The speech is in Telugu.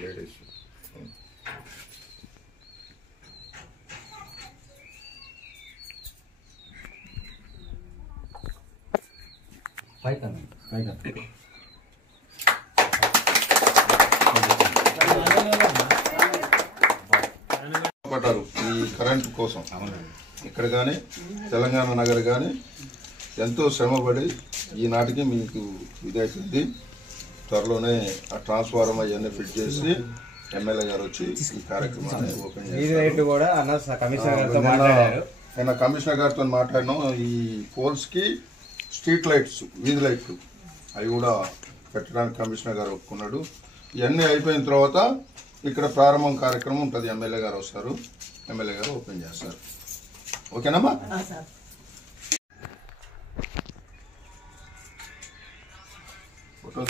లేడీస్ పడ్డారు ఈ కరెంటు కోసం. ఇక్కడ కానీ తెలంగాణ నగర్ కానీ ఎంతో శ్రమపడి ఈనాటికి మీకు ఇదైతుంది. త్వరలోనే ఆ ట్రాన్స్ఫార్మర్ అవన్నీ ఫిట్ చేసి ఎమ్మెల్యే గారు వచ్చి ఈ కార్యక్రమాన్ని ఓపెన్ చేశారు. నేను కమిషనర్ గారితో మాట్లాడినాం. ఈ పోల్స్ కి స్ట్రీట్ లైట్స్, వీధి లైట్లు అవి కూడా పెట్టడానికి కమిషనర్ గారు ఒప్పుకున్నాడు. ఇవన్నీ అయిపోయిన తర్వాత ఇక్కడ ప్రారంభం కార్యక్రమం ఉంటుంది. ఎమ్మెల్యే గారు వస్తారు, ఎమ్మెల్యే గారు ఓపెన్ చేస్తారు. ఓకేనమ్మా? ఫోటో